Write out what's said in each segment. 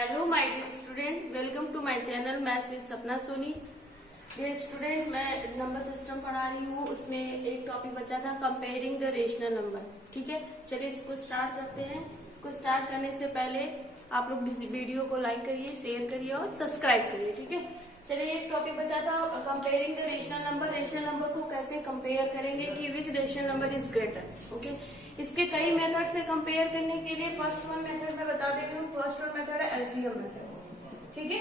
Hello my dear student, welcome to my channel maths with Sapna Soni. Dear student, मैं number system पढ़ा रही हूँ। उसमें एक टॉपिक बचा था कंपेयरिंग द रेशनल नंबर। ठीक है, चलिए इसको स्टार्ट करते हैं। इसको स्टार्ट करने से पहले आप लोग वीडियो को लाइक करिए, शेयर करिए और सब्सक्राइब करिए। ठीक है, चलिए एक टॉपिक बचा था comparing the rational number. Rational number को कैसे कंपेयर करेंगे कि which rational number is greater. Okay, इसके कई मेथड से कंपेयर करने के लिए फर्स्ट वन मेथड मैं बता देती हूँ। फर्स्ट वन मेथड है एलसीएम मेथड। ठीक है,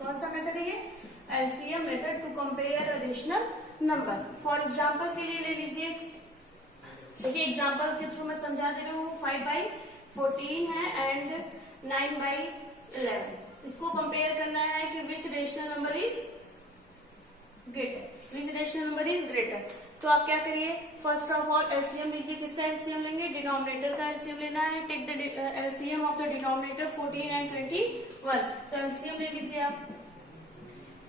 कौन सा मेथड है ये? LCM method to compare a rational number. For example के लिए ले लीजिए, देखिए एग्जाम्पल के थ्रू मैं समझा दे रही हूँ। 5/14 है एंड 9/11। इसको कंपेयर करना है कि which rational number is greater, which rational number is greater. तो आप क्या करिए, फर्स्ट ऑफ ऑल एलसीएम लीजिए। किसका एलसीएम लेंगे? डिनोमिनेटर का एलसीएम लेना है। Take the LCM of the denominator 14 and 21। तो एलसीएम ले लीजिए आप,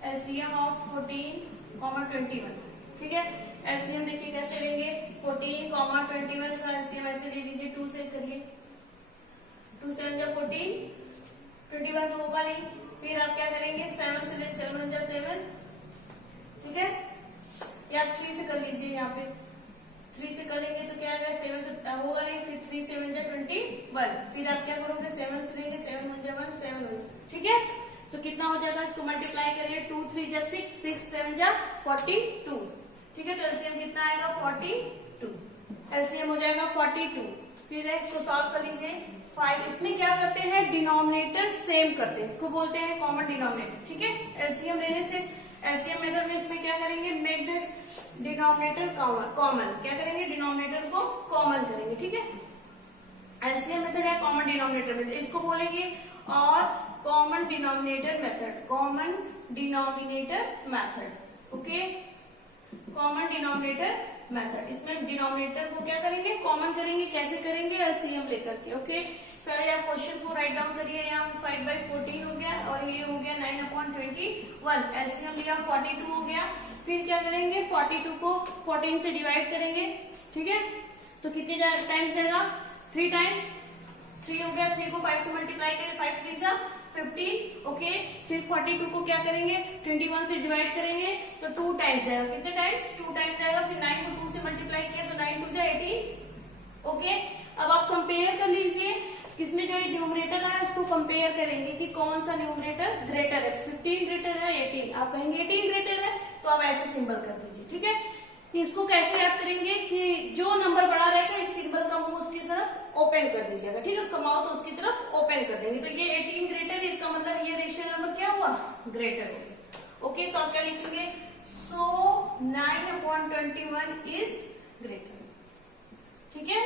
एलसीएम ऑफ 14, 21। ठीक है, एलसीएम देखिए कैसे लेंगे। 14, 21 का एलसीएम ऐसे ले लीजिए, 2 से करिए। 2 7 जा 14, 21 तो होगा नहीं। फिर आप क्या करेंगे, 7 से ले, 7 जा 7। ठीक है, या 3 से कर लीजिए। यहाँ पे 3 से करेंगे तो क्या आएगा, 7 तो होगा नहीं। फिर 3 7 जा 21। फिर आप क्या करोगे, 7 से लेंगे, 7 1 जा 1, 7 1। ठीक है, तो कितना हो जाएगा, इसको मल्टीप्लाई करिए। 2 3 जा 6, 6 7 जा 42। ठीक है, तो एलसीएम कितना आएगा, 42। एलसीएम हो जाएगा 42। फिर इसको सॉल्व कर लीजिए। 5, इसमें क्या करते हैं, डिनोमिनेटर सेम करते हैं, इसको बोलते हैं कॉमन डिनोमिनेटर। ठीक है, एलसीएम लेने से, एलसीएम मेथड में इसमें क्या करेंगे, मेक द डिनोमिनेटर कॉमन। क्या करेंगे, डिनोमिनेटर को कॉमन करेंगे। ठीक है, एलसीएम मेथड है कॉमन डिनोमिनेटर मेथड, इसको बोलेंगे। और common denominator method, common denominator method. Okay, common denominator method, इसमें डिनोमिनेटर को क्या करेंगे, कॉमन करेंगे। कैसे करेंगे, एलसीएम लेकर के। ओके, पहले आप क्वेश्चन को राइट डाउन करिए। यहाँ 5/14 हो गया और ये हो गया 9/21। एलसीएम लिया 42 हो गया। फिर क्या करेंगे, 42 को 14 से डिवाइड करेंगे। ठीक है, तो कितने टाइम्स जाएगा, 3 टाइम। 3 हो गया, 3 को 5 से मल्टीप्लाई करें, 5 3 जा 15। ओके, फिर 42 को क्या करेंगे, 21 से डिवाइड करेंगे तो 2 टाइम्स जाएगा। कितने टाइम्स, 2 टाइम्स जाएगा। फिर 9 को 2 से मल्टीप्लाई किया तो 9 2 जा 18। ओके, अब आप कंपेयर कर लीजिए, इसमें जो न्यूमरेटर है उसको कंपेयर करेंगे कि कौन सा न्यूमरेटर ग्रेटर है। 15 ग्रेटर है 18, आप कहेंगे 18 ग्रेटर है, तो आप ऐसे सिंबल कर दीजिए। ठीक है, इसको कैसे याद करेंगे कि जो नंबर बड़ा रहेगा इस सिंबल का मुंह उसकी तरफ ओपन कर दीजिएगा। ठीक है, उसका माउथ उसकी तरफ ओपन कर देंगे। तो ये 18 ग्रेटर है, इसका मतलब ये रेशियो नंबर क्या हुआ, ग्रेटर हो गया। ओके, तो आप क्या लिखेंगे, सो 9/21 इज ग्रेटर। ठीक है,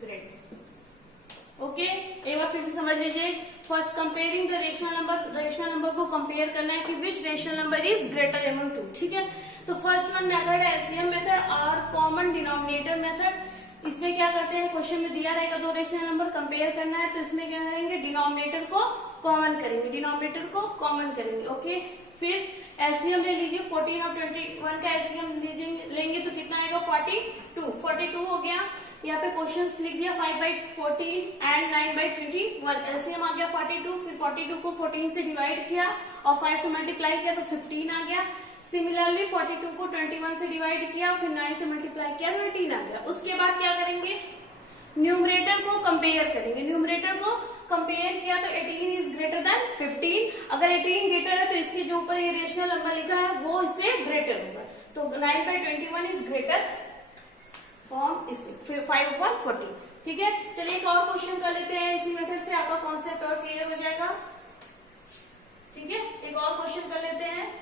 ग्रेटर। ओके, एक बार फिर से समझ लीजिए। First comparing the rational number, rational number को कंपेयर करना है कि which rational number is greater among two. ठीक है, तो फर्स्ट वन मेथड है एलसीएम मेथड और कॉमन डिनोमिनेटर मेथड। इसमें क्या करते हैं, क्वेश्चन में दिया रहेगा 2 रेशनल नंबर कंपेयर करना है, तो इसमें क्या करेंगे, डिनोमिनेटर को कॉमन करेंगे, डिनोमिनेटर को कॉमन करेंगे। ओके, फिर एलसीएम ले लीजिए। 14 और 21 का एलसीएम लेंगे तो कितना आएगा, 42। 42 हो गया। यहाँ पे क्वेश्चन लिख दिया 5/14 एंड 9/21। एलसीएम आ गया 42। फिर 42 को 14 से डिवाइड किया और 5 से मल्टीप्लाई किया तो 15 आ गया। सिमिलरली 42 को 21 से डिवाइड किया, फिर 9 से मल्टीप्लाई किया तो 18 आ गया। उसके बाद क्या करेंगे, न्यूमरेटर को कंपेयर करेंगे। न्यूमरेटर को कंपेयर किया तो 18 इज ग्रेटर देन 15। अगर 18 ग्रेटर है तो इसके जो ऊपर ये रेशनल नंबर लिखा है वो इससे ग्रेटर होगा। तो 9/21 इज ग्रेटर फ्रॉम इससे 5/14। ठीक है, चलिए एक और क्वेश्चन कर लेते हैं इसी मेथड से, आपका कॉन्सेप्ट और क्लियर हो जाएगा। ठीक है, एक और क्वेश्चन कर लेते हैं।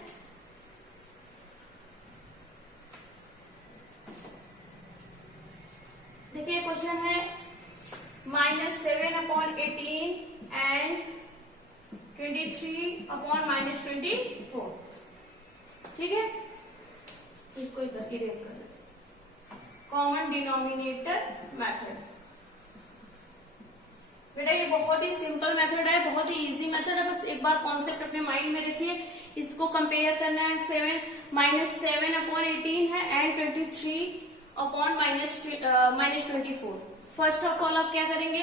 देखिए क्वेश्चन है -7/18 एंड 23/-24। ठीक है, इसको इधर इरेज कर देते। Common denominator method. बेटा ये बहुत ही सिंपल मेथड है, बहुत ही इजी मेथड है। बस एक बार कॉन्सेप्ट अपने माइंड में रखिए। इसको कंपेयर करना है, -7/18 है एंड 23/-24। फर्स्ट ऑफ ऑल आप क्या करेंगे,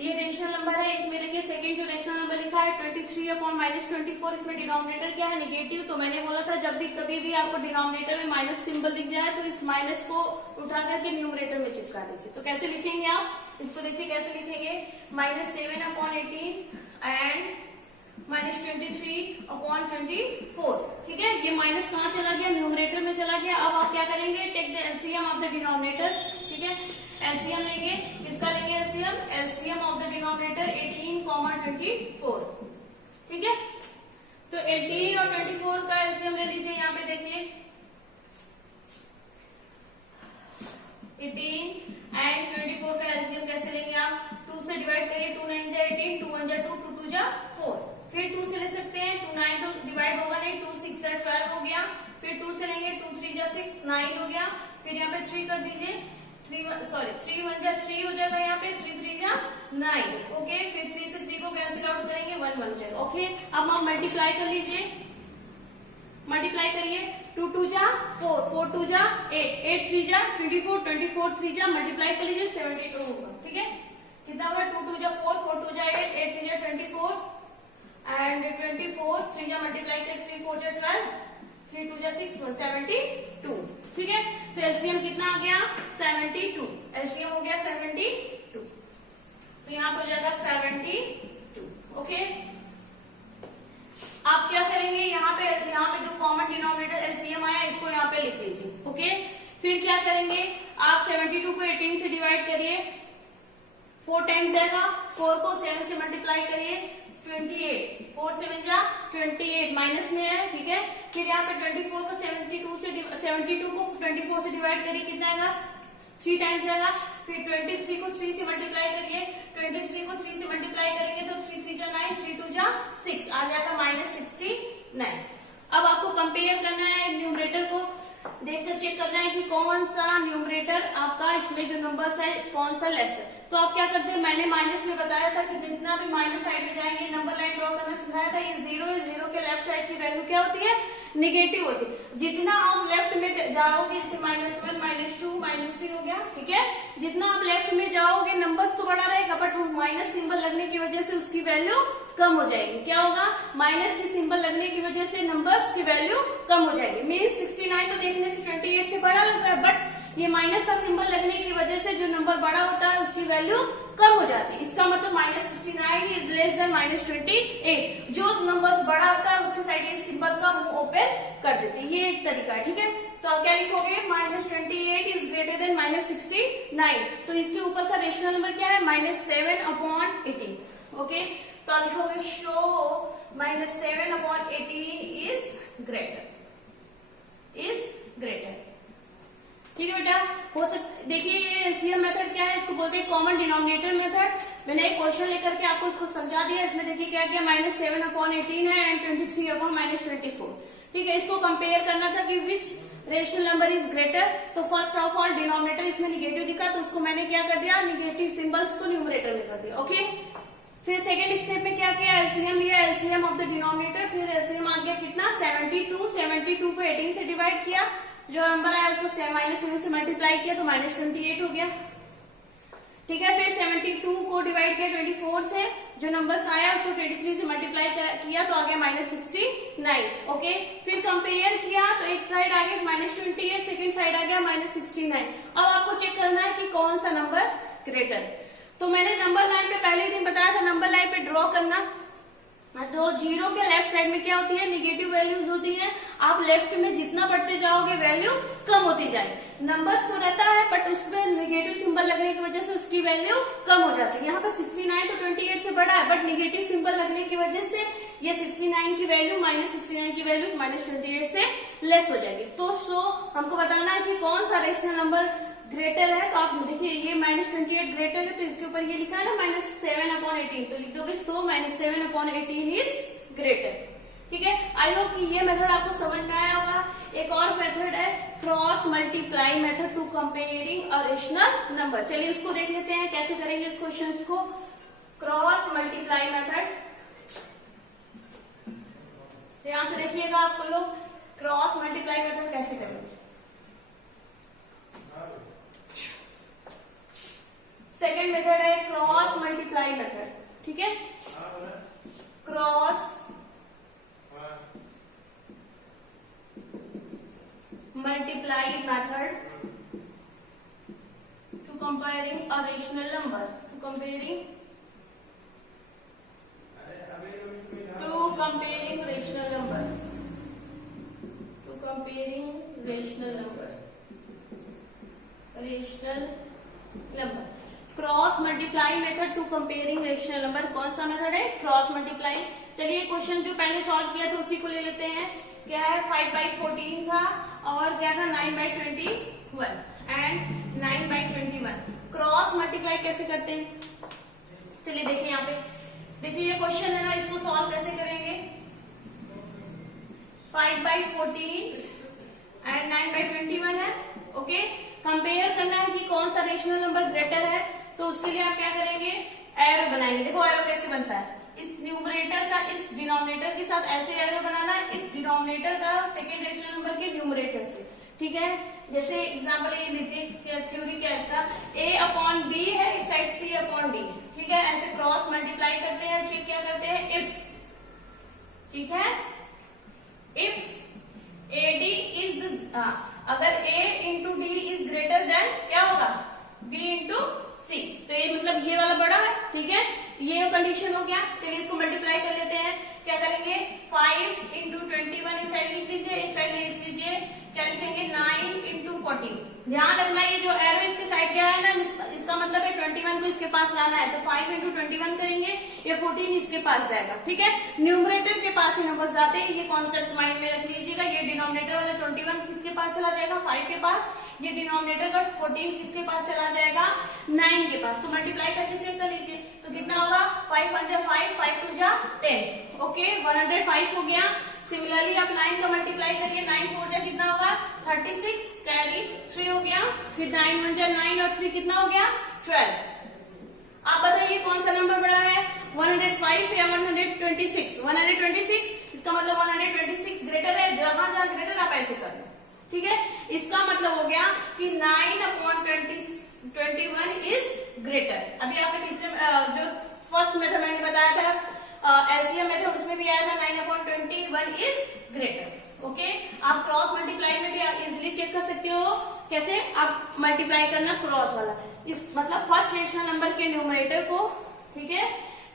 ये रेशनल नंबर है, इसमें देखिए सेकंड जो रेशनल नंबर लिखा है 23 अपॉन -24, इसमें डिनोमिनेटर क्या है नेगेटिव। तो मैंने बोला था जब भी कभी भी आपको डिनोमिनेटर में माइनस सिंबल दिख जाए तो इस माइनस को उठा करके न्यूमरेटर में चिपका दीजिए। तो कैसे लिखेंगे आप इसको, देखिए कैसे लिखेंगे, -7 अपॉन 18 एंड -23 अपॉन 24। ठीक है, ये माइनस कहाँ चला गया, न्यूमरेटर में चला गया। अब आप क्या करेंगे, take the LCM of the denominator. ठीक है, एलसीएम लेंगे, किसका लेंगे LCM, LCM of the denominator 18, 24। ठीक है, तो 18 और 24 का एलसीएम ले लीजिए। यहाँ पे देखिए 18 एंड 24 का एलसीएम कैसे लेंगे आप, 2 से डिवाइड करिए, 2 9 जा 18, 2 1 जा 2, 2 2 जा 4। फिर 2 से ले सकते हैं, 2 9 तो डिवाइड होगा नहीं, 2 6 जा 12 हो गया। फिर 2 से लेंगे, 2 3 जा 6, 9 हो गया। फिर यहाँ पे 3 कर दीजिए, 3 1 जा 3 हो जाएगा, यहाँ पे 3 3 जा 9। ओके, फिर 3 से 3 को कैंसिल आउट करेंगे, 1 1 हो जाएगा। ओके, अब आप मल्टीप्लाई कर लीजिए, मल्टीप्लाई करिए, 2 2 जा 4, 4 2 जा 8, 8 3 जा 24, 24 3 जा मल्टीप्लाई कर लीजिए 72 होगा। ठीक है, कितना होगा, 2 2 जा 4, 4 2 जा 8, 8 3 जा 24 एंड 24 3 जा मल्टीप्लाई कर 3 4 जा 12, 3 2 जा 6, 172। ठीक है, तो एलसीएम कितना आ गया, 72। एलसीएम हो गया 72, तो यहाँ पर हो जाएगा 72। ओके, आप क्या करेंगे, यहाँ पे जो कॉमन डिनोमिनेटर एलसीएम आया इसको यहाँ पे लिख लीजिए। ओके, फिर क्या करेंगे, आप 72 को 18 से डिवाइड करिए, 4 टाइम्स जाएगा, 4 को 7 से मल्टीप्लाई करिए, 28, 4 7 जा 28, माइनस में है। ठीक है, फिर यहाँ पे 24 को 72 को 24 से डिवाइड करिए, कितना आएगा, 3 टाइम्स जाएगा। फिर 23 को 3 से मल्टीप्लाई करिए, 23 को 3 से मल्टीप्लाई करेंगे तो 3 3 जा 9, 3 2 जा 6 आ जाएगा -69। अब आपको कंपेयर करना है न्यूमरेटर को, देखकर चेक करना है कि कौन सा न्यूमरेटर आपका इसमें जो नंबर्स है कौन सा लेस है। तो आप क्या करते हैं, मैंने माइनस में बताया था कि जितना भी माइनस साइड में जाएंगे नंबर लाइन ड्रॉ करना सिखाया था। ये 0 है, 0 के लेफ्ट साइड की वैल्यू क्या होती है, निगेटिव होती है। जितना आप लेफ्ट में जाओगे, जैसे -1 -2 -3 हो गया। ठीक है, जितना आप लेफ्ट में जाओगे नंबर्स तो बढ़ा रहेगा, बट माइनस सिंबल लगने की वजह से उसकी वैल्यू कम हो जाएगी। क्या होगा, माइनस की सिंबल लगने की वजह से नंबर्स की वैल्यू कम हो जाएगी। मीन्स 69 तो देखने से 28 से बड़ा लग रहा है, बट ये माइनस का सिंबल लगने की वजह से जो नंबर बड़ा होता है उसकी वैल्यू कम हो जाती है। इसका मतलब -69 इज लेस देन -28। जो नंबर्स बड़ा होता है उसके साइड ये सिंबल का मुंह ओपन कर देते हैं, ये एक तरीका है। ठीक है, तो आप क्या लिखोगे, -28 इज ग्रेटर देन -69। तो इसके ऊपर का रेशनल नंबर क्या है, -7 अपॉन 18। ओके, तो आप लिखोगे शो -7 अपॉन 18 इज ग्रेटर। ठीक है बेटा, हो सकता, देखिए ये एलसीएम मेथड क्या है, इसको बोलते हैं कॉमन डिनोमिनेटर मेथड। मैंने एक क्वेश्चन लेकर के आपको इसको समझा दिया। इसमें देखिए क्या किया, -7 अपॉन 18 है एंड 23 अपॉन -24। ठीक है, इसको कंपेयर करना था कि which rational number is greater. तो फर्स्ट ऑफ ऑल डिनोमिनेटर इसमें निगेटिव दिखा, तो उसको मैंने क्या कर दिया, निगेटिव सिंबल्स को न्यूमरेटर में कर दिया। ओके, फिर सेकेंड स्टेप में क्या किया, एलसीएम लिया, एलसीएम ऑफ द डिनोमिनेटर। फिर एलसीएम आ गया कितना, 72 को 18 से डिवाइड किया, जो नंबर आया उसको -7 से मल्टीप्लाई किया तो -28 हो गया। ठीक है, फिर 72 को डिवाइड किया 24 से, जो नंबर्स आया उसको 23 से मल्टीप्लाई किया तो आ गया -69। ओके, फिर कंपेयर किया तो एक साइड आ गया -28, सेकेंड साइड आ गया -69। अब आपको चेक करना है कि कौन सा नंबर ग्रेटर है। तो मैंने नंबर लाइन पे पहले दिन बताया था, नंबर लाइन पे ड्रॉ करना। तो 0 के लेफ्ट साइड में क्या होती है, निगेटिव वैल्यूज होती है। आप लेफ्ट में जितना बढ़ते जाओगे वैल्यू कम होती जाएगी। नंबर्स तो रहता है बट उसमें निगेटिव सिंबल लगने की वजह से उसकी वैल्यू कम हो जाती है। यहाँ पर 69 तो 28 से बड़ा है, बट निगेटिव सिंबल लगने की वजह से ये 69 की वैल्यू -69 की वैल्यू -28 से लेस हो जाएगी। तो हमको बताना है कि कौन सा रेशनल नंबर ग्रेटर है। तो आप देखिए ये -28 ग्रेटर है, तो इसके ऊपर ये लिखा है ना -7 अपॉन 18, तो लिख दोगे सो -7 अपॉन 18 इज ग्रेटर। ठीक है, आई होप कि ये मेथड आपको समझ में आया होगा। एक और मेथड है cross multiply method to comparing a rational number. चलिए उसको देख लेते हैं कैसे करेंगे इस क्वेश्चन को। क्रॉस मल्टीप्लाई मेथड, ध्यान से देखिएगा आपको लोग, क्रॉस मल्टीप्लाई मेथड कैसे करेंगे। सेकेंड मेथड है क्रॉस मल्टीप्लाई मल्टीप्लाई मेथड, ठीक है, cross multiply method to comparing a rational number, to comparing rational number, to comparing rational number, cross multiply method to comparing rational number. कौन सा method है? Cross multiply. चलिए question जो पहले solve किया था उसी को ले लेते हैं। क्या है? 5/14 था और क्या था? 9/21 एंड 9/21। क्रॉस मल्टीप्लाई कैसे करते हैं? चलिए देखिए यहाँ पे, देखिए ये क्वेश्चन है ना, इसको सॉल्व कैसे करेंगे? 5/14 एंड 9/21 है, ओके। कंपेयर करना है कि कौन सा रेशनल नंबर ग्रेटर है, तो उसके लिए आप क्या करेंगे? एरो बनाएंगे। देखो एरो कैसे बनता है, इस न्यूमरेटर का इस डिनोमिनेटर के साथ ऐसे एरो बनाना है, इस डिनोमिनेटर का सेकेंड रेशनल नंबर के न्यूमरेटर से, ठीक है। जैसे एग्जाम्पल ये देखिए, थ्योरी क्या है इसका, A/B है, एक साइड C/D, ठीक है। ऐसे क्रॉस मल्टीप्लाई करते हैं, चेक क्या करते हैं? इफ, ठीक है, इफ AD इज, अगर A into D is greater than क्या होगा? B into C। तो ये मतलब ये वाला बड़ा है, ठीक है, ये कंडीशन हो गया। चलिए इसको मल्टीप्लाई कर लेते हैं। क्या करेंगे? 5 इंटू 21 एक साइड लिख लीजिए, एक साइड में लिख लीजिए, क्या लिखेंगे? 9 इंटू 14। ध्यान रखना ये जो एरो इसके साइड गया है ना, इसका मतलब है 21 को इसके पास लाना है, तो 5 इंटू 21 करेंगे, ये 14 इसके पास जाएगा, ठीक है। न्यूमरेटर के पास ही नंबर जाते हैं, ये कॉन्सेप्ट माइंड में रख लीजिएगा। ये डिनोमिनेटर वाला 21 किसके पास चला जाएगा? 5 के पास। ये डिनोमिनेटर का 14 किसके पास चला जाएगा? 9 के पास। तो मल्टीप्लाई करके चेक कर लीजिए, तो कितना होगा? 5 1 जा 5, 5 2 जा 10, ओके, 105 हो गया। सिमिलरली आप 9 का मल्टीप्लाई करिए, 9 4 जा कितना होगा? 36, कैरी 3 हो गया, फिर 9 1 जा 9 और 3 कितना हो गया? 12। आप बताइए कौन सा नंबर बड़ा है? 105 या 126? 126, इसका मतलब 126 ग्रेटर है। जहां जहां ग्रेटर आप ऐसे कर लो, ठीक है। इसका मतलब हो गया कि 9/21 इज ग्रेटर। अभी आपने पिछले जो फर्स्ट मेथड मैंने बताया था एलसीएम मेथड, उसमें भी आया था 9/21 इज ग्रेटर, ओके। आप क्रॉस मल्टीप्लाई में भी आप इजिली चेक कर सकते हो। कैसे? आप मल्टीप्लाई करना क्रॉस वाला, इस मतलब फर्स्ट रेशनल नंबर के न्यूमरेटर को, ठीक है,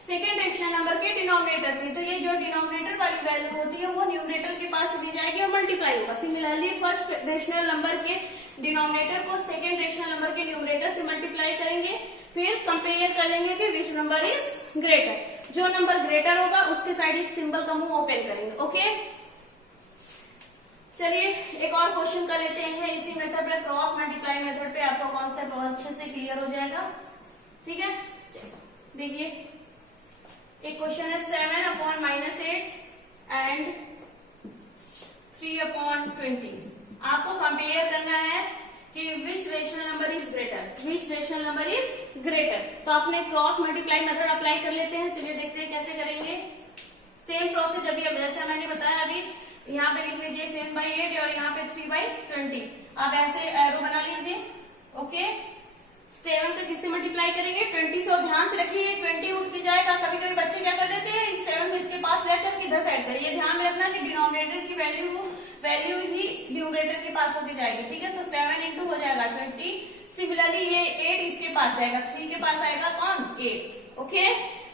सेकेंड रेशनल नंबर के डिनोमिनेटर से। तो ये जो डिनोमिनेटर वाली वैल्यू होती है वो न्यूमरेटर के पास चली जाएगी और मल्टीप्लाई होगा। सिमिलरली फर्स्ट रेशनल नंबर के डिनोमिनेटर को सेकेंड रेशनल नंबर के न्यूमरेटर से मल्टीप्लाई करेंगे, फिर कंपेयर करेंगे कि विच नंबर इज ग्रेटर। जो नंबर ग्रेटर होगा उसके साइड इस सिंबल का मुंह ओपन करेंगे, ओके। चलिए एक और क्वेश्चन कर लेते हैं इसी मेथड पे, क्रॉस मल्टीप्लाई मेथड पे। आपका कॉन्सेप्ट बहुत अच्छे से क्लियर हो जाएगा, ठीक है। देखिए एक क्वेश्चन है 7/-8 एंड 3/20। आपको कंपेयर करना है कि which rational number is greater, which rational number is greater. तो आपने क्रॉस मल्टीप्लाई मेथड अप्लाई कर लेते हैं। चलिए देखते हैं कैसे करेंगे। सेम प्रोसेस अभी, अब जैसा मैंने बताया, अभी यहाँ पे लिख लीजिए 7/8 और यहाँ पे 3/20। आप ऐसे एरो बना लीजिए, ओके। 7 को किससे मल्टीप्लाई करेंगे? 20 से। और ध्यान से रखिए 20 उठ के जाएगा। कभी कभी बच्चे क्या कर देते हैं, इस 7 को इसके पास लेकर इधर साइड करिए। ध्यान में रखना कि डिनोमिनेटर की वैल्यू ही न्यूमरेटर के पास होती जाएगी, ठीक है। तो 7 इंटू हो जाएगा 20। सिमिलरली ये 8 इसके पास जाएगा, 3 के पास आएगा कौन? 8, ओके।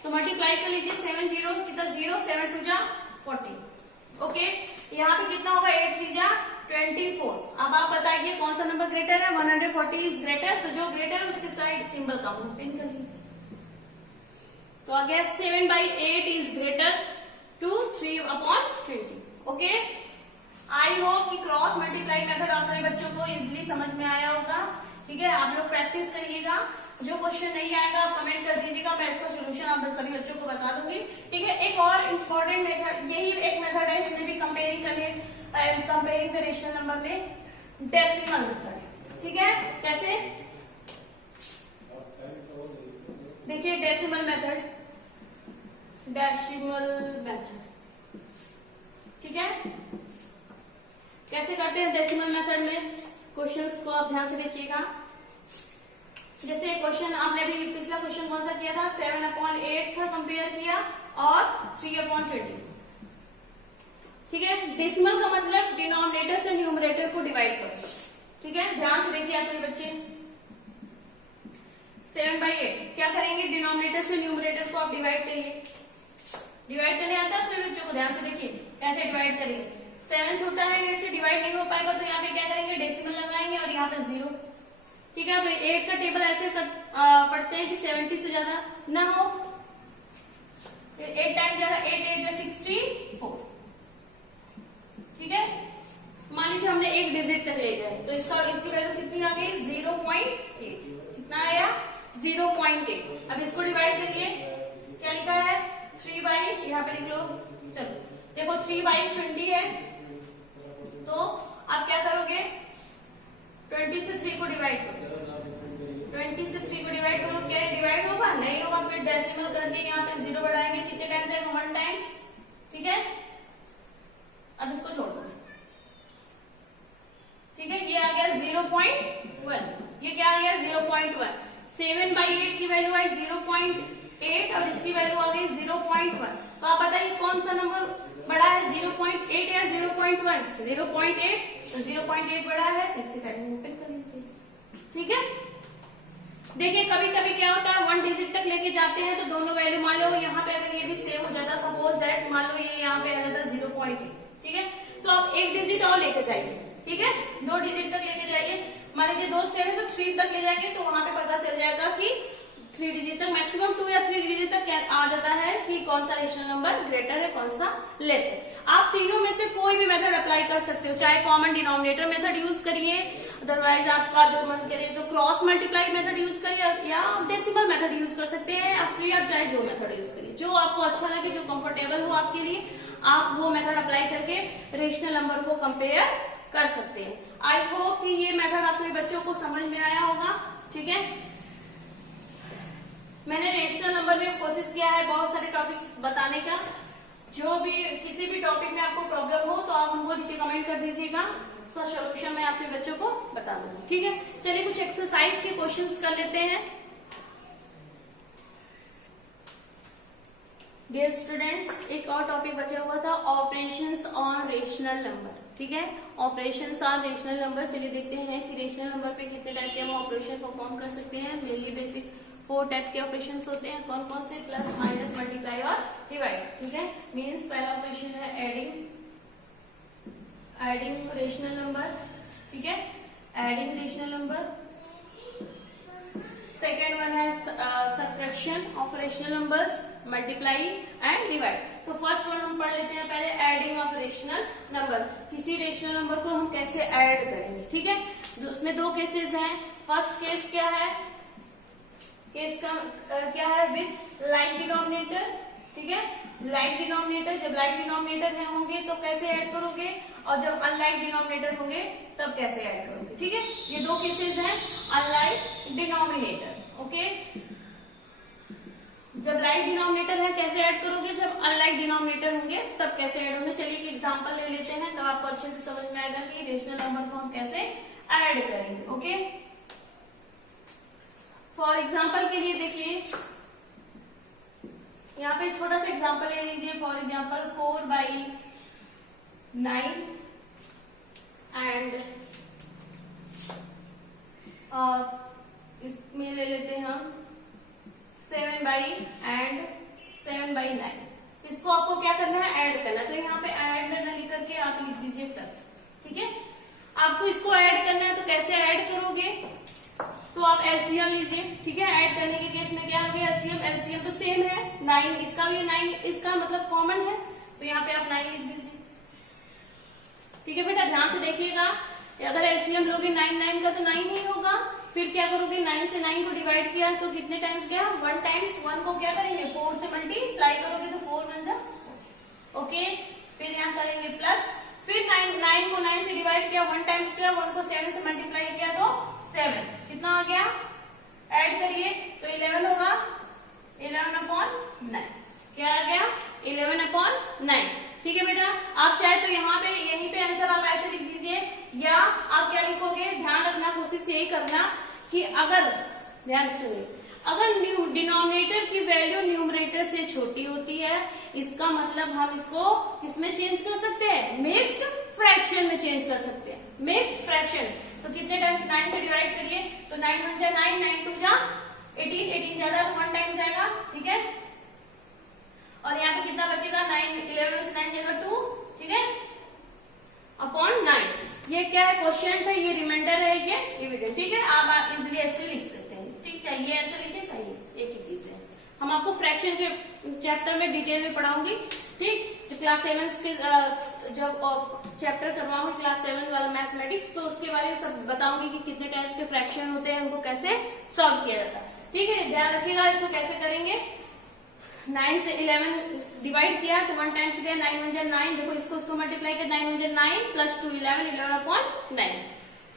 तो मल्टीप्लाई कर लीजिए, 7 0 कितना 0, 7 2 जा 40, ओके। यहाँ पे कितना होगा? 8 3 जा 24। अब आप बताइए कौन सा नंबर ग्रेटर है? 140 इज ग्रेटर। तो जो ग्रेटर है उसके साइड सिंबल का मुंह पिन कर लीजिए। तो आ गया 7/8 is greater to 3/20, okay. I hope कि क्रॉस मल्टीप्लाई मेथड आप सभी बच्चों को इजिली समझ में आया होगा, ठीक है। आप लोग प्रैक्टिस करिएगा। जो क्वेश्चन नहीं आएगा आप कमेंट कर दीजिएगा, मैं इसका सोल्यूशन आप सभी बच्चों को बता दूंगी, ठीक है। एक और इम्पोर्टेंट मेथड, यही एक मेथड है, इसमें भी कंपेयरिंग द रेशनल नंबर में डेसिमल मेथड, ठीक है। कैसे? देखिए डेसिमल मेथड, ठीक है। कैसे करते हैं डेसिमल मेथड में? क्वेश्चंस को आप ध्यान से देखिएगा। जैसे क्वेश्चन आपने भी पिछला क्वेश्चन कौन सा किया था, 7/8 था, कंपेयर किया, और 3/20। ठीक है, डेसिमल का मतलब डिनोमिनेटर से न्यूमरेटर को डिवाइड करो। ठीक है, ध्यान से देखिए आज बच्चे, 7/8 क्या करेंगे, डिनोमिनेटर से न्यूमरेटर को आप डिवाइड करिए। डिवाइड करने आता है अपने बच्चों को, ध्यान से देखिए कैसे डिवाइड करेंगे। 7 छोटा है, 8 से डिवाइड नहीं हो पाएगा, तो यहाँ पे क्या करेंगे, डेसिमल लगाएंगे और यहाँ पे 0। ठीक है, तो 8 का टेबल ऐसे पढ़ते हैं कि 70 से ज्यादा ना हो। 8 टाइम ज्यादा, 8 8 जा 64। ठीक है, मान लीजिए हमने एक डिजिट तक ले गए, तो इसकी वैल्यू कितनी आ गई, 0.8। कितना आया, 0.8। अब इसको डिवाइड करिए, क्या लिखा है, 3 यहाँ पे लिख लो। चलो देखो 3/20 है, तो आप क्या करोगे, 20 से 3 को डिवाइड करो। 20 से 3 को डिवाइड करो, क्या डिवाइड होगा, नहीं होगा। फिर डेसिमल करके यहाँ पे 0 बढ़ाएंगे, कितने टाइम्स आएगा, 1 टाइम्स। ठीक है, अब इसको छोड़ दो। ठीक है, ये आ गया 0.1, ये क्या आ गया 0.1। 7/8 की वैल्यू आई 0.8 और इसकी वैल्यू आ गई 0.1। तो आप बताइए कौन सा नंबर बड़ा है, 0.8 या 0.1? 0.8, तो 0.8 बड़ा है, इसके साइड में ओपन कर लीजिए। ठीक है, देखिए कभी कभी क्या होता है, 1 डिजिट तक लेके जाते हैं तो दोनों वैल्यू, मान लो यहाँ पे अगर ये भी सेम हो जाता, सपोज दैट मान लो ये यहाँ पे आ जाता 0.8। ठीक है, तो आप एक डिजिट और लेके जाइए। ठीक है, 2 डिजिट तक लेके जाइए, मान लीजिए 2 से है तो 3 तक ले जाएंगे, तो वहां पे पता चल जाएगा कि 3 डिजिट तक, मैक्सिमम 2 या 3 डिजिट तक आ जाता है कि कौन सा रेशनल नंबर ग्रेटर है, कौन सा लेस है। आप तीनों में से कोई भी मेथड अप्लाई कर सकते हो, चाहे कॉमन डिनोमिनेटर मेथड यूज करिए, अदरवाइज आपका जो मन करे तो क्रॉस मल्टीप्लाई मेथड यूज करिए, या डेसिमल मेथड यूज कर सकते हैं। आप चाहे जो मेथड यूज करिए, जो आपको अच्छा लगे, जो कंफर्टेबल हो आपके लिए, आप वो मेथड अप्लाई करके रेशनल नंबर को कंपेयर कर सकते हैं। आई होप कि ये मेथड अपने बच्चों को समझ में आया होगा। ठीक है, मैंने रेशनल नंबर में कोशिश किया है बहुत सारे टॉपिक्स बताने का। जो भी किसी भी टॉपिक में आपको प्रॉब्लम हो तो आप हमको नीचे कमेंट कर दीजिएगा, उसका सोल्यूशन मैं आपके बच्चों को बता दूंगी। ठीक है, चलिए कुछ एक्सरसाइज के क्वेश्चंस कर लेते हैं। डियर स्टूडेंट्स, एक और टॉपिक बचा हुआ था, ऑपरेशंस ऑन रेशनल नंबर। ठीक है, ऑपरेशंस ऑन रेशनल नंबर। चलिए देखते हैं कि रेशनल नंबर पे कितने टाइप के हम ऑपरेशन परफॉर्म कर सकते हैं। मेनली बेसिक 4 टाइप के ऑपरेशंस होते हैं। कौन कौन से, प्लस, माइनस, मल्टीप्लाई और डिवाइड। ठीक है, मीन्स पहला ऑपरेशन है एडिंग रेशनल नंबर। ठीक है, adding rational number. Second one है subtraction of rational numbers, multiply and divide. तो फर्स्ट वन हम पढ़ लेते हैं पहले, एडिंग ऑफ रेशनल नंबर। किसी रेशनल नंबर को हम कैसे ऐड करेंगे। ठीक है, उसमें 2 केसेस हैं। फर्स्ट केस क्या है, केस का क्या है, विद लाइक डिनोमिनेटर। ठीक है, लाइक डिनोमिनेटर, जब लाइक डिनोमिनेटर है होंगे तो कैसे ऐड करोगे, और जब अनलाइक डिनोमिनेटर होंगे तब कैसे ऐड करोगे। ठीक है, ये 2 केसेस हैं, अनलाइक डिनोमिनेटर। ओके, जब लाइक डिनोमिनेटर है कैसे ऐड करोगे, जब अनलाइक डिनोमिनेटर होंगे तब कैसे ऐड होंगे। चलिए एक एग्जांपल ले लेते हैं, तब आपको अच्छे से समझ में आएगा कि रेशनल नंबर को हम कैसे ऐड करेंगे। ओके, फॉर एग्जाम्पल के लिए देखिए, यहाँ पे छोटा सा एग्जाम्पल ले लीजिए। फॉर एग्जाम्पल 4/9 एंड इसमें ले लेते हैं हम 7/9। इसको आपको क्या करना है, ऐड करना है। तो यहाँ पे ऐड करना लिख करके आप लिख दीजिए प्लस। ठीक है, आपको इसको ऐड करना है, तो कैसे ऐड करोगे, तो आप एलसीएम लीजिए। ठीक है, ऐड करने के केस में क्या हो गया, एलसीएम तो सेम है, 9, इसका भी 9, इसका मतलब कॉमन है, तो यहाँ पे आप 9 लिख दीजिए। ठीक है बेटा, ध्यान से देखिएगा, अगर एलसीएम लोगे 9 का तो 9 ही होगा। फिर क्या करोगे, 9 से 9 को डिवाइड किया तो कितने टाइम्स गया, 1 टाइम्स। 1 को क्या करेंगे, 4 से मल्टीप्लाई करोगे तो 4 बन जा। ओके, फिर यहाँ करेंगे प्लस, फिर 9 को 9 से डिवाइड किया, 1 टाइम्स किया, 1 को 7 से मल्टीप्लाई किया तो 7। कितना आ गया, ऐड करिए तो 11 होगा, 11/9। क्या आ गया, 11/9। ठीक है बेटा, आप चाहे तो यहाँ पे यहीं पे आंसर आप ऐसे लिख दीजिए, या आप क्या लिखोगे, ध्यान रखना, कोशिश यही करना कि अगर ध्यान सुनिए, अगर डिनोमिनेटर की वैल्यू न्यूमरेटर से छोटी होती है, इसका मतलब हम इसको किसमें चेंज कर सकते हैं, मिक्स्ड फ्रैक्शन में चेंज कर सकते हैं, मिक्स्ड फ्रैक्शन। तो कितने टाइम्स 9 से डिवाइड करिए, तो 9 1 जा 9, 9 2 जा 18, 18 ज्यादा तो 1 टाइम्स जाएगा, ठीक है। और यहाँ पे कितना बचेगा, 9, 11 में से 9 जाएगा 2, ठीक है, अपॉन 9। ये क्या है, क्वेश्चन है, ये रिमाइंडर है, ये डिविडेंड, ठीक है। आप इजिली ऐसे लिख सकते हैं, ठीक, चाहिए ऐसे लिखे, चाहिए एक ही चीज है। हम आपको फ्रैक्शन के चैप्टर में डिटेल में पढ़ाऊंगी, ठीक। जो क्लास 7 के जब चैप्टर करवाऊंगी क्लास 7 वाला मैथमेटिक्स, तो उसके बारे में सब बताऊंगी कि कितने टाइप्स के फ्रैक्शन होते हैं, उनको कैसे सॉल्व किया जाता है, ठीक है। ध्यान रखिएगा, इसको कैसे करेंगे। 9 से 11 डिवाइड किया तो 1 टाइम्स गया, 9 1 जा 9, देखो इसको मल्टीप्लाई किया, 9 1 जा 9 प्लस 2 11, 11 अपॉन 9,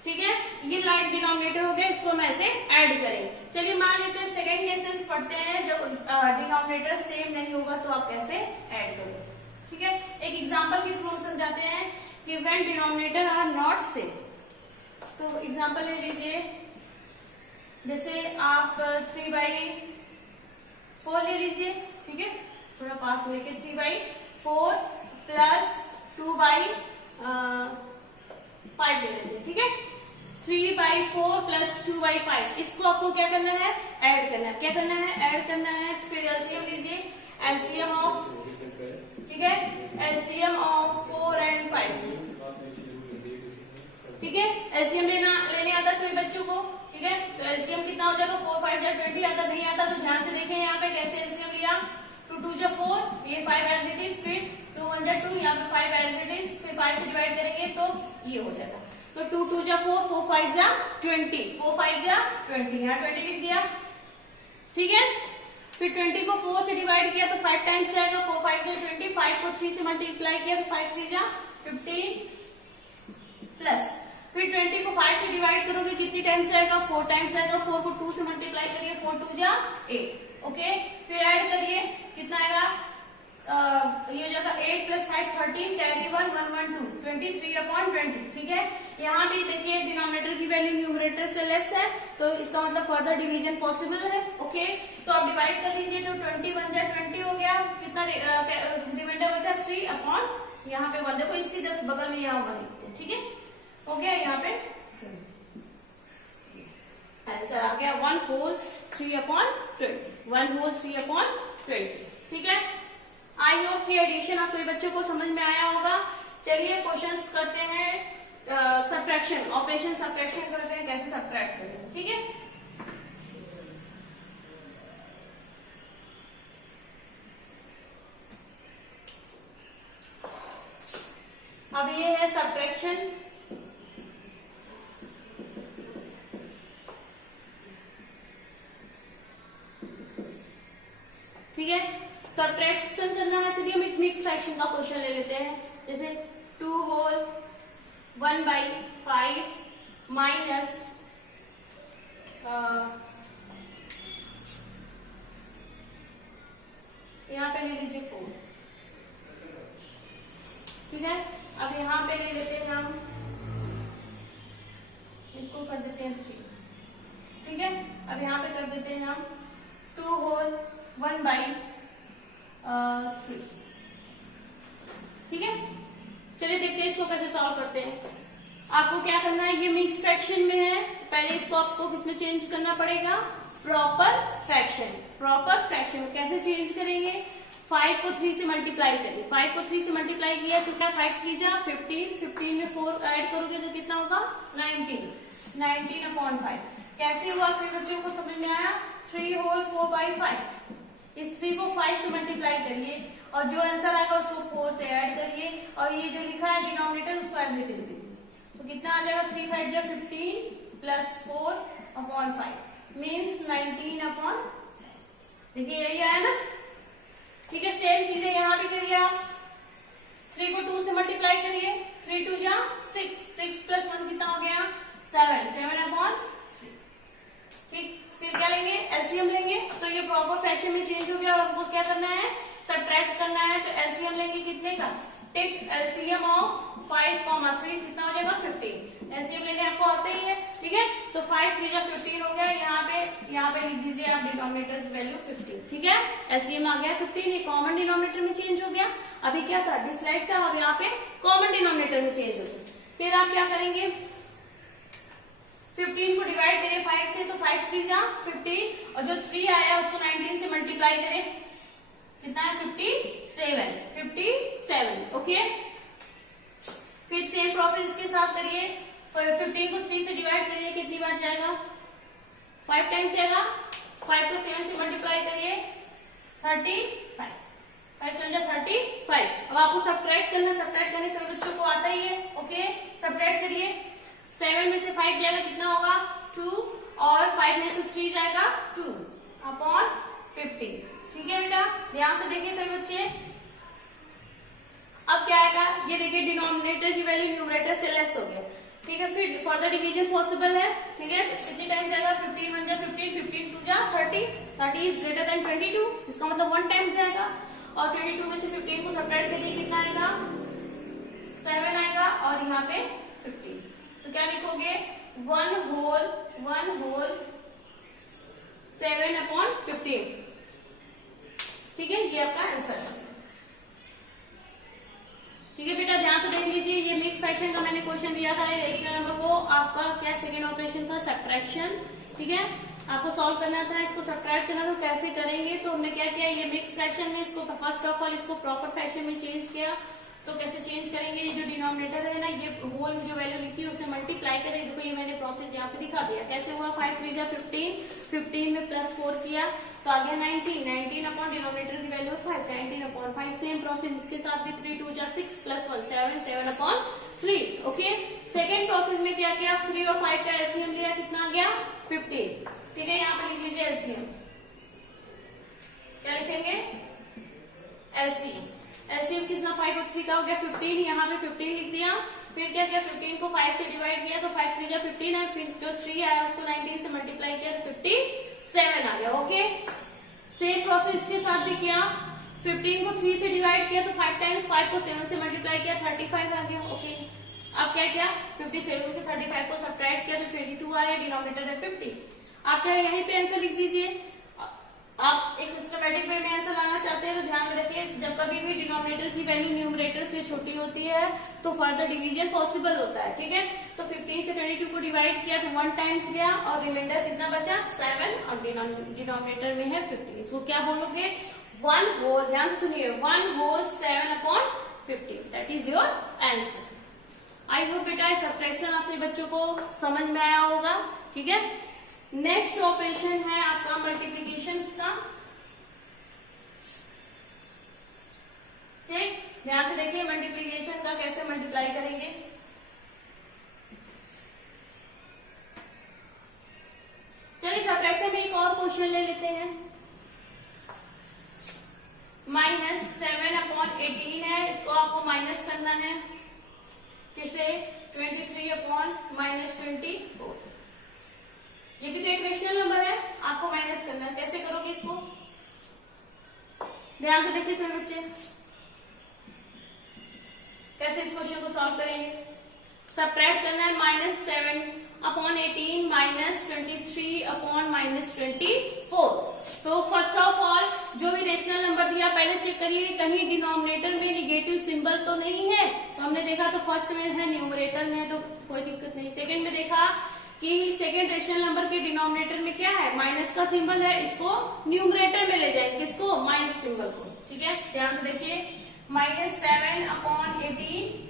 ठीक है। ये लाइक डिनोमिनेटर हो गया, इसको हम ऐसे ऐड करेंगे। चलिए मान लेते हैं सेकंड केसेस पढ़ते हैं, जब डिनोमिनेटर सेम नहीं होगा तो आप कैसे ऐड करोगे, ठीक है। एक एग्जांपल के थ्रू हम समझाते हैं कि when denominator are not same. तो एग्जांपल ले लीजिए, जैसे आप 3/4 ले लीजिए, ठीक है, थोड़ा पास में लेके 3/4 प्लस 2/5 ले लेते हैं, ठीक है। 3/4 प्लस 2/5, इसको आपको क्या करना है, ऐड करना है। क्या करना है, ऐड करना है। फिर एलसीएम लीजिए, एलसीएम ऑफ, ठीक है, एलसीएम ऑफ 4 and 5, ठीक है। एलसीएम लेने आता है सभी बच्चों को, ठीक है। तो एलसीएम कितना हो जाएगा, 4 5 जा 20। अगर नहीं आता तो ध्यान से देखें यहाँ पे कैसे एलसीएम लिया, 2 2 जा 4, ये 5 एज इट इज, फिर 2 1 जा 2, यहाँ पे 5 एज इट इज, फिर 5 से डिवाइड करेंगे तो ये हो जाएगा। तो 2 2 जा 4, 4 5 जा 20, 4 5 जा 20, यहाँ 20 लिख दिया, ठीक है। फिर 20 को 4 से डिवाइड किया तो 5 टाइम्स जाएगा, 4 5 जा 20, 5 को 3 से मल्टीप्लाई किया तो 5 3 जा 15 प्लस, फिर 20 को 5 से डिवाइड करोगे कितनी टाइम्स जाएगा, 4 टाइम्स आएगा। 4 को 2 से मल्टीप्लाई करिए, 4 2 जा 8, ओके। फिर ऐड करिए, कितना आएगा, ये हो जाएगा 8 प्लस 5 13, कैरी 1 1 1 2, 23/20, ठीक है। यहाँ भी देखिए डिनोमिनेटर की वैल्यू न्यूमरेटर से लेस है, तो इसका मतलब फर्दर डिवीजन पॉसिबल है, ओके। तो आप डिवाइड कर लीजिए, तो 20 1 जा 20 हो गया, कितना रिमाइंडर बचा 3 अपॉन, यहाँ पे 1, देखो इसके जस्ट बगल में यहाँ 1 लिखते हैं, ठीक है, हो गया। यहाँ पे आंसर आ गया 1 होल 3/20, 1 होल 3/20, ठीक है। आई होप कि एडिशन आप सभी बच्चों को समझ में आया होगा। चलिए क्वेश्चंस करते हैं, सब्ट्रैक्शन, ऑपरेशन सब्ट्रैक्शन करते हैं, कैसे सब्ट्रैक्ट करते हैं, ठीक है। अब ये है सब्ट्रैक्शन, ठीक है। सब्ट्रैक्शन करना है, चलिए हम एक मिक्स फ्रैक्शन का क्वेश्चन ले लेते हैं, जैसे 2 होल 1/5 माइनस यहाँ पे ले लीजिए 4, ठीक है। अब यहाँ पे ले लेते हैं हम, इसको कर देते हैं 3, ठीक है। अब यहाँ पे कर देते हैं हम 2 होल 1/3, ठीक है। चलिए देखते हैं इसको कैसे सॉल्व करते हैं। आपको क्या करना है, ये मिक्स फ्रैक्शन में है, पहले इसको आपको किसमें चेंज करना पड़ेगा, प्रॉपर फ्रैक्शन। प्रॉपर फ्रैक्शन कैसे चेंज करेंगे, 5 को 3 से मल्टीप्लाई करिए, 5 को 3 से मल्टीप्लाई किया तो क्या 5 3 जा 15, 15 में 4 ऐड करोगे तो कितना होगा 19, 19/5। कैसे हुआ फिर बच्चों को समझ में आया, 3 होल 4/5, इस 3 को 5 से मल्टीप्लाई करिए और जो आंसर आएगा उसको 4 से ऐड करिए, और ये जो लिखा है डिनोमिनेटर उसको एज इट इज लीजिए, तो कितना आ जाएगा 3 5 जा 15 प्लस 4/5 मीन्स 19/, देखिए यही आया ना, ठीक है। सेम चीजें यहाँ भी करिए आप, 3 को 2 से मल्टीप्लाई करिए, 3 2 जा 6, 6 प्लस 1 कितना हो गया 7, 7/3, ठीक। फिर क्या लेंगे, एलसीएम लेंगे, तो ये प्रॉपर फ्रैक्शन में चेंज हो गया और आपको क्या करना है, सब्ट्रैक्ट करना है। तो एलसीएम लेंगे कितने का, टेक एलसीएम ऑफ 5, 3 कितना हो जाएगा 15, एलसीएम लेने आपको आता ही है, ठीक है। तो 5 3 जा 15 हो गया, यहाँ पे यहाँ पे लिख दीजिए आप डिनोमिनेटर की वैल्यू 15, ठीक है। एलसीएम आ गया 15, ये कॉमन डिनोमिनेटर में चेंज हो गया। अभी क्या था, डिस्लाइक था, अब यहाँ पे कॉमन डिनोमिनेटर में चेंज हो गया। फिर आप क्या करेंगे, 15 को डिवाइड करें 5 से, तो 5 3 जा 15, और जो 3 आया उसको 19 से मल्टीप्लाई करें, कितना है 57, ओके। फिर सेम प्रोसेस इसके साथ करिए, 15 को 3 से डिवाइड करिए, कितनी बार जाएगा, 5 टाइम्स जाएगा। 5 को 7 से मल्टीप्लाई करिए, 35, 5 7 35। अब आपको सब्ट्रैक्ट करना, सब्ट्रैक्ट करने से बच्चों को आता ही है, ओके। सब्ट्रैक्ट करिए, 7 में से 5 जाएगा, कितना होगा 2, और 5 में से 3 जाएगा 2 अपॉन 15, ठीक है बेटा। ध्यान से देखिए सभी बच्चे। अब क्या आएगा, ये देखिए डिनोमिनेटर की वैल्यू न्यूमरेटर से लेस हो गया, ठीक है। फिर फर्दर डिवीजन पॉसिबल है, ठीक है। कितनी टाइम्स जाएगा, 15 1 जा 15, 15 2 जा 30, 30 इज ग्रेटर देन 22, इसका मतलब 1 टाइम्स जाएगा। और 22 में से 15 को सब्ट्रैक्ट करिए, कितना आएगा 7 आएगा, और यहाँ पे 15, तो क्या लिखोगे 1 होल 7 अपॉन 15, ठीक है। ये आपका आंसर है, ठीक है बेटा। ध्यान से देख लीजिए, ये मिक्स फ्रैक्शन का मैंने क्वेश्चन दिया था, रेशनल नंबर को आपका क्या सेकंड ऑपरेशन था, सब्ट्रैक्शन, ठीक है। आपको सॉल्व करना था, इसको सब्ट्रैक्ट करना, तो कैसे करेंगे, तो हमने क्या किया, ये मिक्स फ्रैक्शन में इसको फर्स्ट ऑफ ऑल इसको प्रॉपर फ्रैक्शन में चेंज किया। तो कैसे चेंज करेंगे, ये जो डिनोमिनेटर है ना, ये होल में जो वैल्यू लिखी है उसे मल्टीप्लाई करें। देखो ये मैंने प्रोसेस यहाँ पे दिखा दिया, कैसे हुआ, 5 3 जा 15, 15 में प्लस 4 किया तो आ गया 19, 19 अपॉन डिनोमिनेटर की वैल्यू 5, 19 अपॉन 5। सेम प्रोसेस इसके साथ भी 3 2 जा 6 plus 1 7, 7 upon 3, okay. Second process में क्या किया, 3 और 5 का एलसीएम लिया, कितना आ गया 15, ठीक है। यहाँ पे लिख लीजिए एलसीएम, क्या लिखेंगे एलसीएम, एलसीएम कितना 5 और 3 का हो गया 15, यहाँ पे 15 लिख दिया। फिर क्या किया, 15 को 5 से डिवाइड किया, तो 5 3 जा 15 है, फिर जो 3 आया उसको 19 से मल्टीप्लाई किया, तो 57 आ गया, ओके। सेम प्रोसेस इसके साथ भी किया, 15 को 3 से डिवाइड किया, तो 5 टाइम्स 5 को 7 से मल्टीप्लाई किया, 35 आ गया, ओके। अब क्या किया, 57 से 35 को सब्ट्रैक्ट किया, तो 22 आया, डिनोमिनेटर है 50। आप चाहे यहीं पे आंसर लिख दीजिए। आप एक सिस्टमेटिक वे में आंसर लाना चाहते हैं तो ध्यान में रखिए, जब कभी भी डिनोमिनेटर की वैल्यू न्यूमरेटर से छोटी होती है तो फर्दर डिवीजन पॉसिबल होता है, ठीक है। तो 15 से 22 को डिवाइड किया तो 1 टाइम्स गया, और रिमाइंडर कितना बचा 7, और डिनोमिनेटर में है 50, इसको क्या बोलोगे 1 होल, ध्यान से सुनिए 1 whole 7 upon 50, that is your answer. I hope बेटा सब्ट्रैक्शन आपके बच्चों को समझ में आया होगा, ठीक है। नेक्स्ट ऑपरेशन है आपका मल्टीप्लीकेशन का, ठीक। ध्यान से देखिए मल्टीप्लीकेशन का कैसे मल्टीप्लाई करेंगे। चलिए सब्ट्रैक्शन में एक और क्वेश्चन ले लेते हैं। -7 अपॉन 18 है, इसको आपको माइनस करना है, किसे 23 अपॉन -24। ये भी तो एक रेशनल नंबर है, आपको माइनस करना है, कैसे करोगे इसको, ध्यान से देखिए सभी बच्चे, कैसे इस क्वेश्चन को सॉल्व करेंगे। सब्ट्रैक्ट करना है -7 अपॉन 18 -23 अपॉन -24। तो फर्स्ट ऑफ ऑल जो भी रेशनल नंबर दिया पहले चेक करिए कहीं डिनोमिनेटर में निगेटिव सिंबल तो नहीं है, तो हमने देखा तो फर्स्ट में है, न्यूमरेटर में तो कोई दिक्कत नहीं। सेकंड में देखा कि सेकेंड रेशनल नंबर के डिनोमिनेटर में क्या है, माइनस का सिंबल है, इसको न्यूमरेटर में ले जाएंगे, किसको माइनस सिंबल को, ठीक है। ध्यान से देखिए -7 अपॉन 18,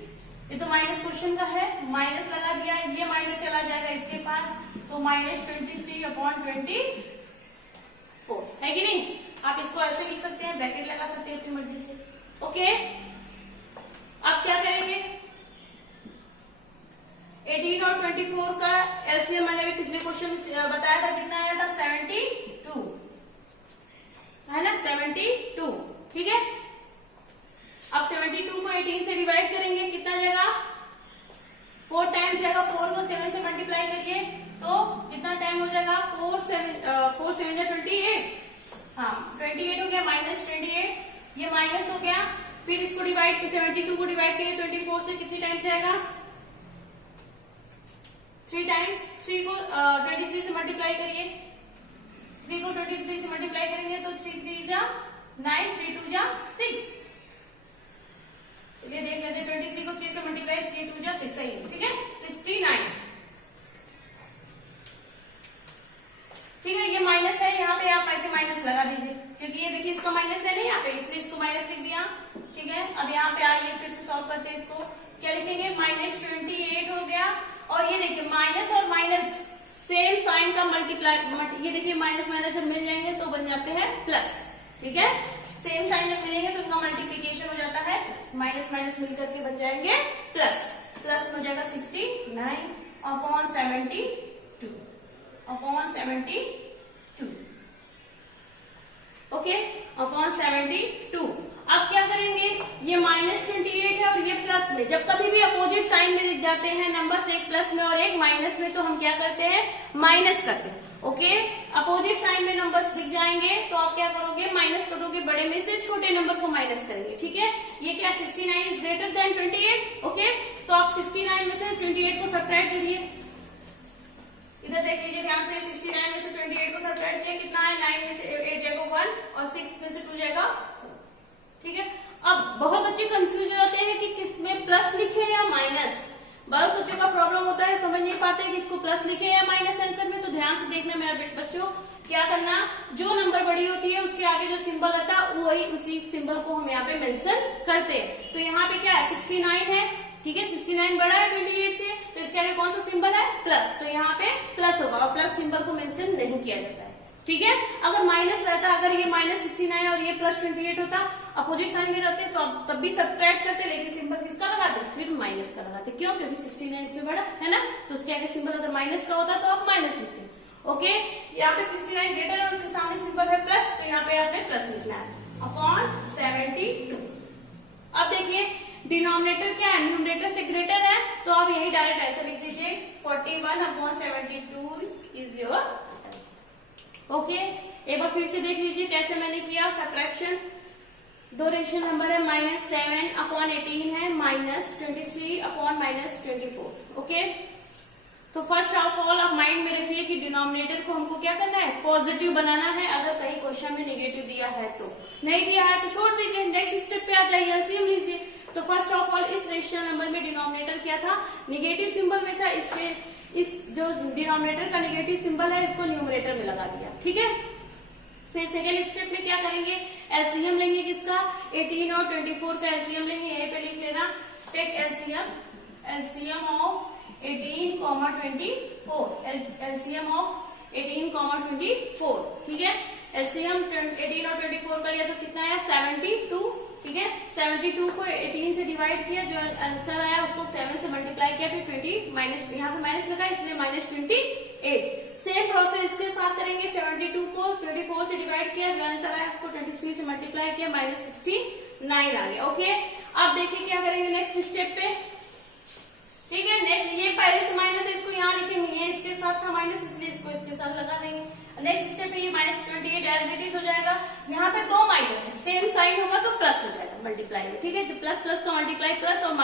ये तो माइनस क्वेश्चन का है, माइनस लगा दिया, ये माइनस चला जाएगा इसके पास, तो -23 अपॉन 24 है कि नहीं। आप इसको ऐसे लिख सकते हैं, ब्रैकेट लगा सकते हैं अपनी मर्जी से, ओके। अब क्या करेंगे, 18 और 24 का एलसीएम मैंने भी पिछले क्वेश्चन में बताया था, कितना आया था 72, है ना 72, ठीक है। अब 72 को 18 से डिवाइड करेंगे, कितना जाएगा 4 टाइम्स जाएगा, 4 को 7 से मल्टीप्लाई करिए तो कितना टाइम हो जाएगा 4 7 जा 28, हाँ 28 हो गया, -28, ये माइनस हो गया। फिर इसको डिवाइड 72 को डिवाइड करिए 24 से, कितनी टाइम्स जाएगा 3 टाइम्स, 3 को 23 से मल्टीप्लाई करिए को 23 से मल्टीप्लाई करेंगे तो 3 3 जा 9, 3 2 जा 6। चलिए देख लेते हैं, 23 को 3 से मल्टीप्लाई, 3 2 जा 6 सही है, ठीक है, 69। ठीक है, ये माइनस है, यहाँ पे आप ऐसे माइनस लगा दीजिए, क्योंकि ये देखिए इसका माइनस है ना यहाँ पे, इसलिए इसको माइनस लिख दिया। ठीक है, अब यहाँ पे आइए फिर से सॉल्व करते हैं इसको। क्या लिखेंगे, -28 हो गया, और ये देखिए माइनस और माइनस सेम साइन का मल्टीप्लाई, ये देखिए माइनस माइनस जब मिल जाएंगे तो बन जाते हैं प्लस। ठीक है, सेम साइन जब मिलेंगे तो उनका मल्टीप्लीकेशन हो जाता है, माइनस माइनस मिल करके बन जाएंगे प्लस। प्लस हो जाएगा 69 अपॉन 72 अपॉन 72, ओके, अपॉन 72। अब क्या करेंगे, ये -28 है और ये प्लस में, जब कभी भी अपोजिट साइन में दिख जाते हैं नंबर्स, एक प्लस में और एक माइनस में, तो हम क्या करते हैं, माइनस करते हैं। ओके, अपोजिट साइन में नंबर्स दिख जाएंगे तो आप क्या करोगे, माइनस करोगे, बड़े में से छोटे नंबर को माइनस करेंगे। ठीक है, ये क्या 69 इज ग्रेटर देन 28। ओके, तो आप 69 में से 28 को सब्ट्रैक्ट करिए। इधर देख लीजिए ध्यान से, 69 में से 28 को सब्ट्रैक्ट किया, कितना है, 9 में से 8 जाएगा 1 और 6 में से 2 जाएगा 4। ठीक है, अब बहुत बच्चे कंफ्यूज हो जाते हैं कि किसमें प्लस लिखे या माइनस। बहुत बच्चों का प्रॉब्लम होता है, समझ नहीं पाते कि इसको प्लस लिखे या माइनस आंसर में। तो ध्यान से देखना मेरे बच्चों, क्या करना, जो नंबर बड़ी होती है उसके आगे जो सिंबल रहता है वही उसी सिंबल को हम यहाँ पे मेंशन करते हैं। तो यहाँ पे क्या है, 69 है, ठीक है, 69 बड़ा है 28 से, तो इसके आगे कौन सा सिंबल है, प्लस, तो यहाँ पे प्लस होगा और प्लस सिंबल को मेंशन नहीं किया जाता है। ठीक है, अगर माइनस रहता, अगर ये -69 और ये +28 होता, अपोजिट साइन में रहते तो आप तब भी सब्ट्रैक्ट करते, लेकिन सिंबल किसका लगाते, फिर माइनस का लगाते। क्यों, क्योंकि 69 इसमें बड़ा है ना, तो उसके आगे सिंबल अगर माइनस का होता तो आप माइनस लिखते। ओके, यहाँ पे 69 ग्रेटर है, उसके सामने सिंबल है प्लस, तो यहाँ पे आपने प्लस लिखना है अपॉन 72। अब देखिए डिनोमिनेटर क्या है, न्यूमरेटर से ग्रेटर है, तो आप यही डायरेक्ट ऐसे लिख दीजिए 41 upon 72 is your answer. Okay, एक बार फिर से देख लीजिए कैसे मैंने किया सब्ट्रैक्शन। दो रेशनल नंबर है, -7 अपॉन 18 है, -23 अपॉन -24। ओके, तो फर्स्ट ऑफ ऑल आप माइंड में रखिए कि डिनोमिनेटर को हमको क्या करना है, पॉजिटिव बनाना है। अगर कहीं क्वेश्चन में नेगेटिव दिया है तो, नहीं दिया है तो छोड़ दीजिए, नेक्स्ट स्टेप पे आ जाइए, एलसीएम लीजिए। तो फर्स्ट ऑफ ऑल इस रेशनल नंबर में डिनोमिनेटर क्या था, नेगेटिव सिंबल में था, इससे इस जो डिनोमिनेटर का नेगेटिव सिंबल है इसको न्यूमरेटर में लगा दिया। ठीक है, फिर सेकेंड स्टेप में क्या करेंगे, एलसीएम लेंगे किसका, 18 और 24 का एलसीएम लेंगे। यहीं पे लिख लेना, take LCM of 18, 24, LCM of 18, 24। ठीक है, एलसीएम 18 और 24 का लिया तो कितना आया, 72। ठीक है, 72 को 18 से डिवाइड किया, जो आंसर आया उसको 7 से मल्टीप्लाई किया, फिर 20 माइनस, यहाँ पे माइनस लगा इसलिए -28। सेम प्रोसेस इसके साथ करेंगे, 72 को 24 से डिवाइड किया, जो आंसर आया उसको 23 से मल्टीप्लाई किया, -69 आ गया। ओके, अब देखिए क्या करेंगे नेक्स्ट स्टेप पे। ठीक है, नेक्स्ट ये पहले से माइनस है, इसको यहाँ लिखेंगे, ये इसके साथ था माइनस इसलिए इसको इसके साथ लगा देंगे। नेक्स्ट स्टेप पे ये -28 एज इट इज हो जाएगा, यहाँ पे दो माइनस है, सेम साइन होगा तो प्लस हो जाएगा मल्टीप्लाई में। ठीक है, तो प्लस प्लस का मल्टीप्लाई प्लस और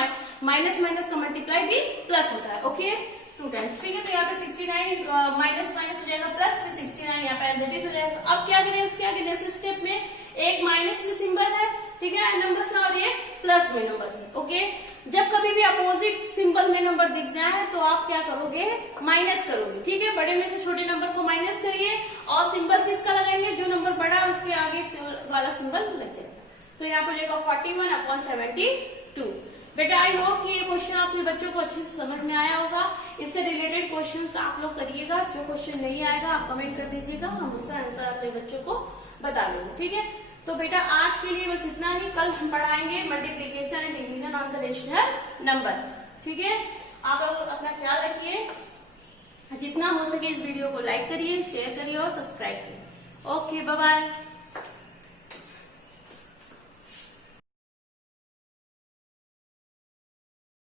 माइनस माइनस का मल्टीप्लाई भी प्लस होता है। Okay, 2 times. ठीक है, तो यहाँ पे 69 माइनस माइनस हो जाएगा प्लस, फिर 69 यहाँ पे एज इट इज हो जाएगा। अब क्या करें, उसके आगे नेक्स्ट स्टेप में एक माइनस में सिंबल है, ठीक है, नंबर्स और ये प्लस में नंबर्स है। ओके, जब कभी भी अपोजिट सिंबल में नंबर दिख जाए तो आप क्या करोगे, माइनस करोगे। ठीक है, बड़े में से छोटे नंबर को माइनस करिए और सिंबल किसका लगाएंगे, जो नंबर बड़ा है उसके आगे वाला सिंबल लग जाएगा। तो यहाँ पर जाएगा 41 अपॉन 72। बेटा आई होप कि ये क्वेश्चन आपके बच्चों को अच्छे से समझ में आया होगा। इससे रिलेटेड क्वेश्चंस आप लोग करिएगा, जो क्वेश्चन नहीं आएगा आप कमेंट कर दीजिएगा, हम उसका आंसर अपने बच्चों को बता देंगे। ठीक है, तो बेटा आज के लिए बस इतना ही। कल हम पढ़ाएंगे multiplication and division on the rational number. ठीक है, आप लोग अपना ख्याल रखिए, जितना हो सके इस वीडियो को लाइक करिए, शेयर करिए और सब्सक्राइब करिए। Okay, bye bye.